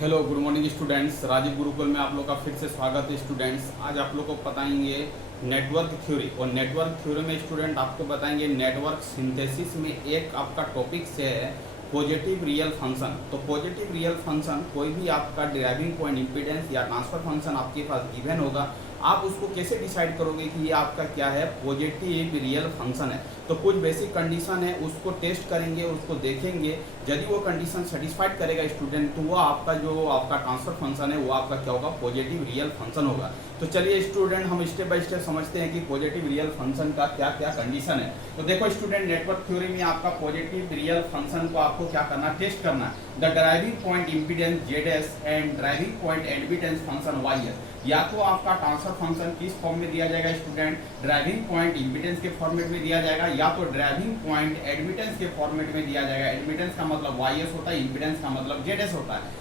Hello good morning students, Rajeev Gurukul में आप लोग का फिर से स्वागत है। स्टूडेंट्स आज आप लोग को बताएंगे नेटवर्क थ्योरी, और नेटवर्क थ्योरी में स्टूडेंट आपको बताएंगे नेटवर्क सिंथेसिस में एक आपका टॉपिक से है पॉजिटिव रियल फंक्शन। तो पॉजिटिव रियल फंक्शन कोई भी आपका ड्राइविंग पॉइंट इम्पीडेंस या ट्रांसफर फंक्शन आपके पास गिवन होगा, आप उसको कैसे डिसाइड करोगे कि ये आपका क्या है, पॉजिटिव रियल फंक्शन है। तो कुछ बेसिक कंडीशन है, उसको टेस्ट करेंगे, उसको देखेंगे। यदि वो कंडीशन सेटिस्फाइड करेगा स्टूडेंट, तो वो आपका जो आपका ट्रांसफर फंक्शन है वो आपका क्या होगा, पॉजिटिव रियल फंक्शन होगा। तो चलिए स्टूडेंट हम स्टेप बाय स्टेप समझते हैं कि पॉजिटिव रियल फंक्शन का क्या क्या कंडीशन है। तो देखो स्टूडेंट, नेटवर्क थ्योरी में आपका पॉजिटिव रियल फंक्शन को आपको क्या करना, टेस्ट करना। The driving point impedance Z and driving point admittance function Y है। या तो आपका ट्रांसफर फंक्शन किस फॉर्म में दिया जाएगा स्टूडेंट, ड्राइविंग पॉइंट इम्पीडेंस के फॉर्मेट में दिया जाएगा, या तो ड्राइविंग पॉइंट एडमिटेंस के फॉर्मेट में दिया जाएगा। एडमिटेंस का मतलब वाईएस होता है, इम्पीडेंस का मतलब जेडएस होता है।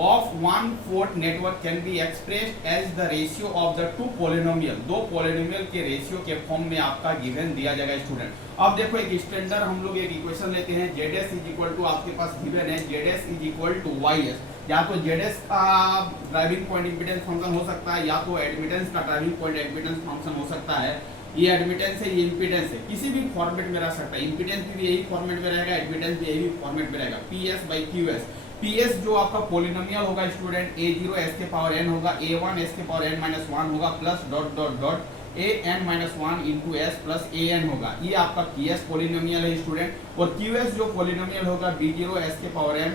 Of one fourth network can be expressed as the ratio of the two polynomial. दो पोलिनोमियल के रेशियो के फॉर्म में आपका गिवन दिया जाएगा स्टूडेंट। अब देखो एक स्टैंडर्ड हम लोग एक इक्वेशन लेते हैं, जेडएस इज इक्वल टू, आपके पास गिवन है ZS is equal to YS. या तो जेडएस का ड्राइविंग पॉइंट इम्पीडेंस फंक्शन हो सकता है, या तो एडमिटेंस का ड्राइविंग पॉइंट एडमिटेंस फंक्शन हो सकता है। ये एडमिटेंस है, ये इम्पीडेंस है, किसी भी फॉर्मेट में रह सकता है। इम्पीडेंस भी यही फॉर्मेट में रहेगा, एडमिटेंस भी यही फॉर्मेट में रहेगा। PS by QS. पीएस जो आपका पोलिनोमियल होगा स्टूडेंट, a0 s के पावर n होगा, a1 s के पावर n माइनस 1 होगा, plus dot dot dot an minus 1 into S plus an होगा। ये आपका पीएस पोलिनोमियल है स्टूडेंट। और क्यूएस जो पोलिनोमियल होगा, b0 s के पावर n,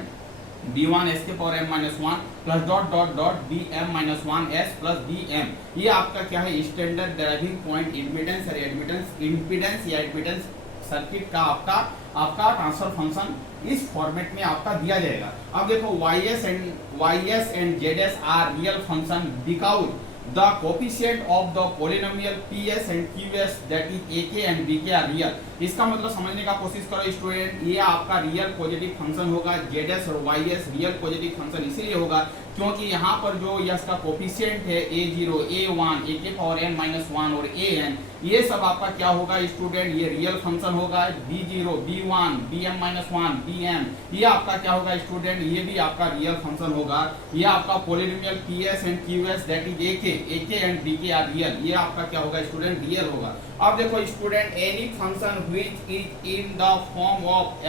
b1 s के power m minus 1 plus dot dot dot bm minus 1 s plus bm। ये आपका क्या है, स्टैंडर्ड ड्राइविंग पॉइंट इम्पीडेंस और एडमिटेंस, इम्पीडेंस या एडमिटेंस सर्किट का आपका ट्रांसफर फंक्शन इस फॉर्मेट में आपका दिया जाएगा। अब देखो YS and ZS are real function because the coefficient of the polynomial ps and qs that is ak and bk are real। इसका मतलब समझने का कोशिश करो स्टूडेंट, ये आपका रियल पॉजिटिव फंक्शन होगा। जेडएस और वाईएस रियल पॉजिटिव फंक्शन इसीलिए होगा क्योंकि यहाँ पर जो यस का कोफिशिएंट है a0 a1 a के पावर n माइनस 1 और an, ये सब आपका क्या होगा स्टूडेंट, ये रियल फंक्शन होगा। b0 b1 bm minus 1 bm, ये आपका क्या होगा स्टूडेंट, ये भी आपका रियल फंक्शन होगा। ये आपका polynomial ps and qs that is ak and bk are real, ये आपका क्या होगा स्टूडेंट, रियल होगा। अब देखो student, any function which is in the form of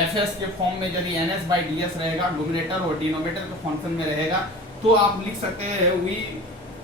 fs के फॉर्म में यदि ns बाई ds रहेगा, नोमिनेटर और डिनोमिनेटर के फंक्शन में रहेगा, तो आप लिख सकते हैं we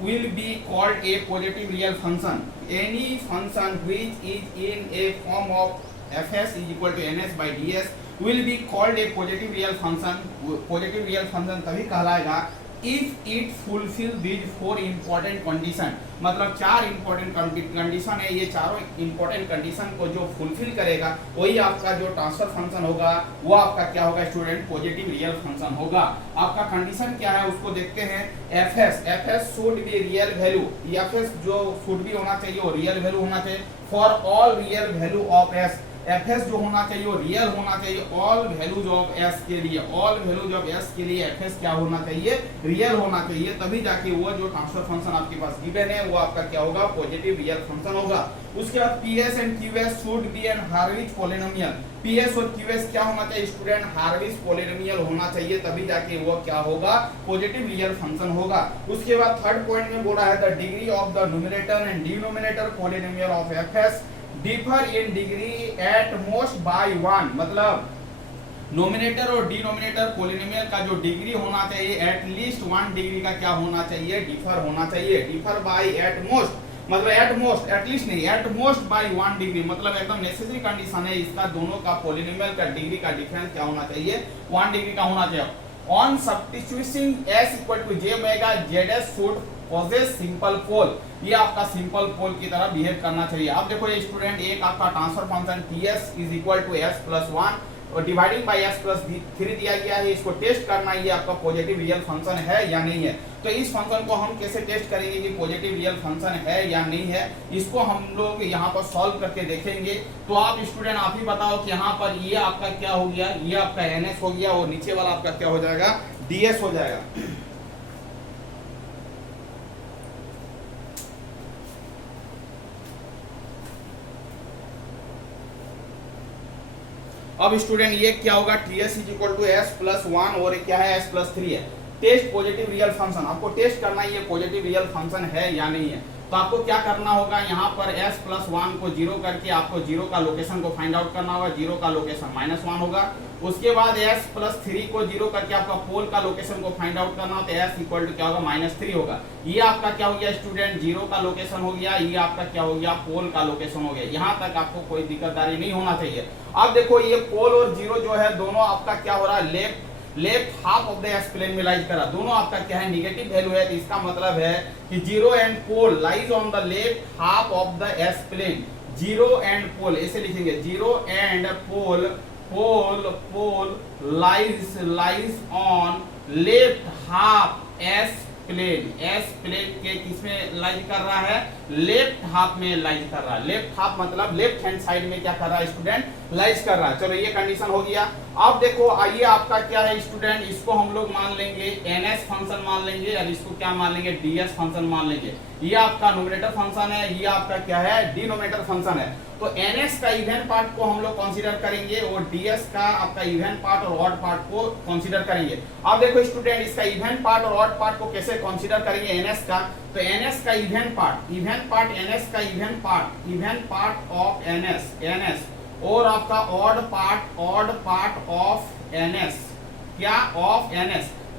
will be called a positive real function. Any function which is in a form of fs is equal to ns by ds will be called a positive real function. Positive real function तभी कहलाएगा if it fulfil these 4 important condition. मतलब 4 important condition है, ये चारों important condition को जो fulfil करेगा वही आपका जो ट्रांसफर फंक्शन होगा वो आपका क्या होगा स्टूडेंट, पॉजिटिव रियल फंक्शन होगा। आपका कंडीशन क्या है उसको देखते हैं। fs should be real value, fs जो शुड भी होना चाहिए वो रियल वैल्यू होना चाहिए for all real value of s। fs जो होना चाहिए वो रियल होना चाहिए ऑल वैल्यूज ऑफ s के लिए। ऑल वैल्यूज ऑफ s के लिए fs क्या होना चाहिए, रियल होना चाहिए, तभी जाके वो जो ट्रांसफर फंक्शन आपके पास गिवन है वो आपका क्या होगा, पॉजिटिव रियल फंक्शन होगा। उसके बाद ps and qs should be an Hurwitz polynomial. ps और qs क्या होना चाहिए स्टूडेंट, हार्विज पोलिनोमियल होना चाहिए, तभी जाके वो क्या होगा, पॉजिटिव रियल फंक्शन होगा। उसके बाद थर्ड पॉइंट में बोला है the degree of the numerator and denominator polynomial of fs differ in degree at most by 1। मतलब नोमिनेटर और डिनोमिनेटर पोलिनोमियल का जो डिग्री होना चाहिए एट लीस्ट 1 डिग्री का क्या होना चाहिए, डिफर होना चाहिए। डिफर बाय एट मोस्ट, मतलब एट मोस्ट, एटलीस्ट नहीं, एट मोस्ट बाय 1 डिग्री, मतलब एकदम नेसेसरी कंडीशन है इसका, दोनों का पोलिनोमियल का डिग्री का डिफरेंस क्या होना चाहिए, 1 डिग्री का होना चाहिए। On substituting s equal to j omega Z S should possess simple pole. ये आपका सिंपल पोल की तरह बिहेव करना चाहिए। अब देखो ये स्टूडेंट, एक आपका transfer function ps is equal to s plus 1 और डिवाइडिंग बाय s प्लस 3 दिया गया है, इसको टेस्ट करना है ये आपका पॉजिटिव रियल फंक्शन है या नहीं है। तो इस फंक्शन को हम कैसे टेस्ट करेंगे कि पॉजिटिव रियल फंक्शन है या नहीं है, इसको हम लोग यहाँ पर सॉल्व करके देखेंगे। तो आप स्टूडेंट आप ही बताओ कि यहाँ पर ये आपका क्या हो गया, ये आपका ns हो गया और नीचे वाला आपका क्या हो जाएगा, ds हो जाएगा। अब स्टूडेंट ये क्या होगा, T S is equal to S plus one और क्या है एस प्लस थ्री है। टेस्ट पॉजिटिव रियल फंक्शन, आपको टेस्ट करना है ये पॉजिटिव रियल फंक्शन है या नहीं है। तो आपको क्या करना होगा, यहाँ पर s प्लस वन को जीरो करके आपको जीरो का लोकेशन को फाइंड आउट करना होगा। जीरो का लोकेशन माइनस वन होगा। उसके बाद s प्लस थ्री को जीरो करके आपका पोल का लोकेशन को फाइंड आउट करना होता है। s इक्वल टू क्या होगा, माइनस थ्री होगा। ये आपका क्या हो गया स्टूडेंट, जीरो का लोकेशन हो गया। ये आपका क्या हो गया, पोल का लोकेशन हो गया। यहाँ तक आपको कोई दिक्कतदारी नहीं होना चाहिए। अब देखो ये पोल और जीरो जो है दोनों आपका क्या हो रहा है, left half of the S plane में लाइज करा। दोनों आपका क्या है, निगेटिव वैल्यू है। तो इसका मतलब है कि zero and pole lies on the left half of the S plane. Zero and pole ऐसे लिखेंगे, zero and pole lies on left half S plane. S plane के किसमें लाइज कर रहा है, लेफ्ट हाफ में लाइज कर रहा है। लेफ्ट हाफ मतलब लेफ्ट हैंड साइड में क्या कर रहा है स्टूडेंट, लाइज कर रहा है। चलो ये कंडीशन हो गया। अब देखो आइए आपका क्या है स्टूडेंट, इसको हम लोग मान लेंगे ns फंक्शन मान लेंगे और इसको क्या मान लेंगे, ds फंक्शन मान लेंगे। ये आपका न्यूमरेटर फंक्शन है, ये आपका क्या है, डिनोमिनेटर फंक्शन है। तो ns का इवन पार्ट को हम लोग कंसीडर करेंगे और ds का आपका इवन पार्ट और ऑड पार्ट को कंसीडर करेंगे। अब देखो स्टूडेंट इसका इवन पार्ट और ऑड पार्ट को कैसे कंसीडर करेंगे ns का, तो ns का इवन पार्ट ns का इवन पार्ट ऑफ ns और आपका ऑड पार्ट ऑफ ns, क्या ऑफ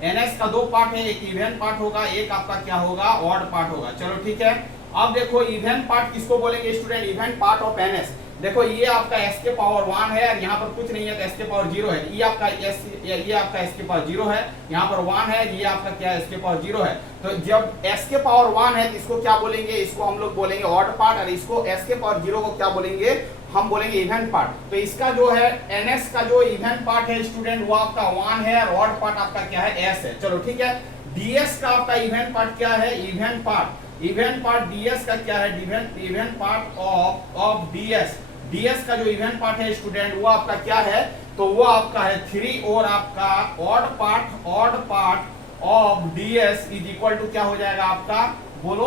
ns का दो पार्ट है, एक इवन पार्ट होगा, एक आपका क्या होगा, ऑड पार्ट होगा। चलो ठीक है। अब देखो इवन पार्ट किसको बोलेंगे student, even part of ns। देखो ये आपका s के पावर 1 है और यहाँ पर कुछ नहीं है तो s के पावर 0 है। ये आपका s के पावर 0 है, यहाँ पर 1 है, ये आपका क्या है, s के पावर 0 है। तो जब s के पावर 1 है तो इसको क्या बोलेंगे, इसको हम लोग बोलेंगे ऑड पार्ट, और इसको s के पावर 0 को क्या बोलेंगे, हम बोलेंगे इवन पार्ट। तो इसका जो है ns का जो इवन पार्ट है स्टूडेंट वो आपका 1 है और ऑड पार्ट आपका क्या है, s है। चलो ठीक है। ds का आपका इवन पार्ट क्या है, इवन पार्ट ds का क्या है, इवन पार्ट ऑफ ds का जो इवन पार्ट है स्टूडेंट वो आपका क्या है, तो वो आपका है 3 और आपका odd part of ds is equal to क्या हो जाएगा आपका, बोलो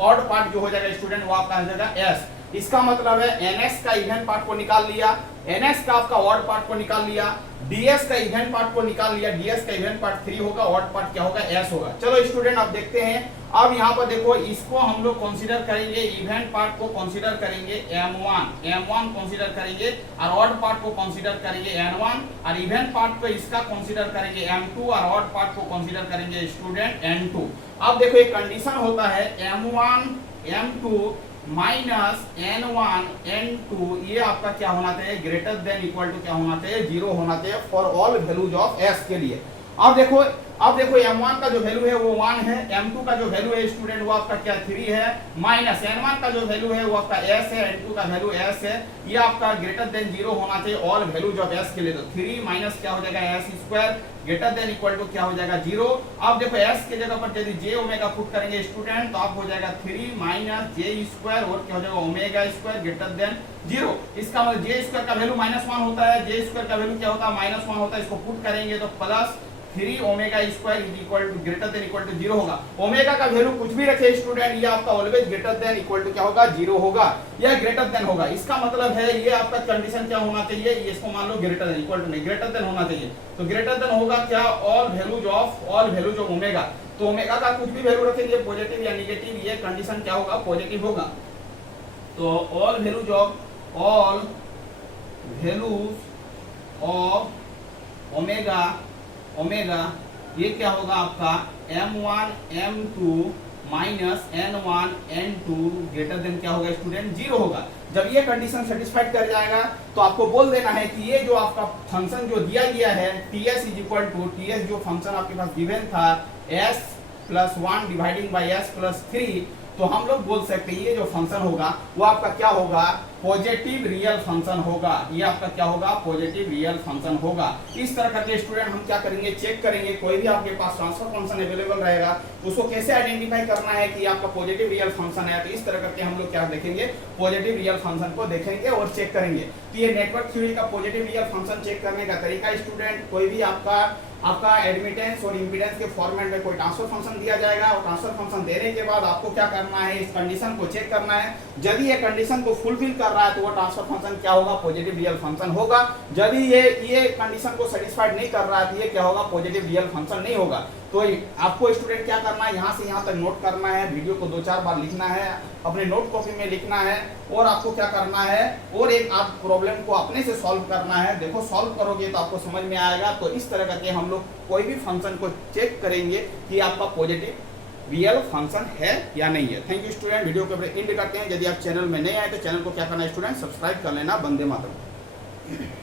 ऑड पार्ट जो हो जाएगा स्टूडेंट वो आपका हो जाएगा s। इसका मतलब है ns का इवन पार्ट को निकाल लिया, ns का आपका ऑड पार्ट को निकाल लिया, ds का इवन पार्ट को निकाल लिया। ds का इवन पार्ट 3 होगा, ऑड पार्ट क्या होगा, s होगा। चलो स्टूडेंट अब देखते हैं। अब यहाँ पर देखो इसको हम लोग कंसीडर करेंगे, इवन पार्ट को कंसीडर करेंगे m1 कंसीडर करेंगे और ऑड पार्ट को कंसीडर करेंगे n1 और इवन पार्ट को इसका कंसीडर करेंगे m2 और ऑड पार्ट को कंसीडर करेंगे स्टूडेंट n2। अब देखो एक कंडीशन होता है m1 m2 minus n1 n2, ये आपका क्या होना चाहिए, ग्रेटर देन इक्वल टू क्या होना चाहिए, 0 होना चाहिए for all values of s के लिए। अब देखो m1 का जो वैल्यू है वो 1 है, m2 का जो वैल्यू है स्टूडेंट वो आपका क्या 3 है, माइनस n1 का जो वैल्यू है वो आपका s है, n2 का वैल्यू s है। ये आपका ग्रेटर देन 0 होना चाहिए ऑल वैल्यूज ऑफ s के लिए। तो 3 माइनस क्या हो जाएगा s square greater than equal to क्या हो जाएगा 0। अब देखो s के जगह पर यदि j ओमेगा पुट करेंगे स्टूडेंट तो आप हो जाएगा 3 माइनस j स्क्वायर और क्या हो जाएगा ओमेगा स्क्वायर ग्रेटर देन 0। इसका मतलब j स्क्वायर का वैल्यू -1 होता है, j स्क्वायर का वैल्यू क्या होता है, -1 होता है। इसको पुट करेंगे तो plus 3 omega square is equal to greater than equal to 0 होगा। ओमेगा का वैल्यू कुछ भी रखे स्टूडेंट ये आपका always greater than equal to क्या होगा, 0 होगा या ग्रेटर देन होगा। इसका मतलब है ये आपका कंडीशन क्या होना चाहिए, ये इसको मान लो ग्रेटर देन इक्वल टू नहीं, ग्रेटर देन होना चाहिए। तो ग्रेटर देन होगा क्या, ऑल वैल्यूज ऑफ ओमेगा। तो ओमेगा का कुछ भी वैल्यू रखेंगे पॉजिटिव या नेगेटिव, ये कंडीशन क्या होगा, पॉजिटिव होगा। तो ऑल वैल्यूज ऑफ ओमेगा ये क्या होगा आपका m1 m2 minus n1 n2 greater than क्या होगा स्टूडेंट, 0 होगा। जब ये कंडीशन सेटिस्फाइड कर जाएगा तो आपको बोल देना है कि ये जो आपका फंक्शन जो दिया गया है ts is equal to ts जो फंक्शन आपके पास गिवन था s plus 1 dividing by s plus 3, तो हम लोग बोल सकते हैं ये जो फंक्शन होगा वो आपका क्या होगा, पॉजिटिव रियल फंक्शन होगा। ये आपका क्या होगा, पॉजिटिव रियल फंक्शन होगा। इस तरह करके स्टूडेंट हम क्या करेंगे, चेक करेंगे कोई भी आपके पास ट्रांसफर फंक्शन अवेलेबल रहेगा उसको कैसे आइडेंटिफाई करना है कि आपका पॉजिटिव रियल फंक्शन है। तो इस तरह करके हम लोग क्या देखेंगे, पॉजिटिव रियल फंक्शन को देखेंगे और चेक करेंगे। तो ये नेटवर्क थ्योरी का पॉजिटिव रियल फंक्शन चेक करने का तरीका स्टूडेंट, कोई भी आपका आपका एडमिटेंस और इम्पीडेंस के फॉर्मेट में कोई ट्रांसफर फंक्शन दिया जाएगा और ट्रांसफर फंक्शन देने के बाद आपको क्या करना है, इस कंडीशन को चेक करना है। यदि ये कंडीशन को फुलफिल कर रहा है तो वो ट्रांसफर फंक्शन क्या होगा, पॉजिटिव रियल फंक्शन होगा। यदि ये कंडीशन को सेटिस्फाइड नहीं कर रहा है तो ये क्या होगा, पॉजिटिव रियल फंक्शन नहीं होगा। तो आपको स्टूडेंट क्या करना है, यहाँ से यहाँ तक नोट करना है, वीडियो को 2-4 बार लिखना है, अपने नोट कॉपी में लिखना है और आपको क्या करना है, और एक आप प्रॉब्लम को अपने से सॉल्व करना है। देखो सॉल्व करोगे तो आपको समझ में आएगा। तो इस तरह करके हम लोग कोई भी फंक्शन को चेक करेंगे कि आपका पॉजिटिव रियल फंक्शन है या नहीं है। थैंक यू स्टूडेंट, वीडियो को एंड करते हैं। यदि आप चैनल में नए आए तो चैनल को क्या करना है स्टूडेंट, सब्सक्राइब कर लेना। वंदे मातरम।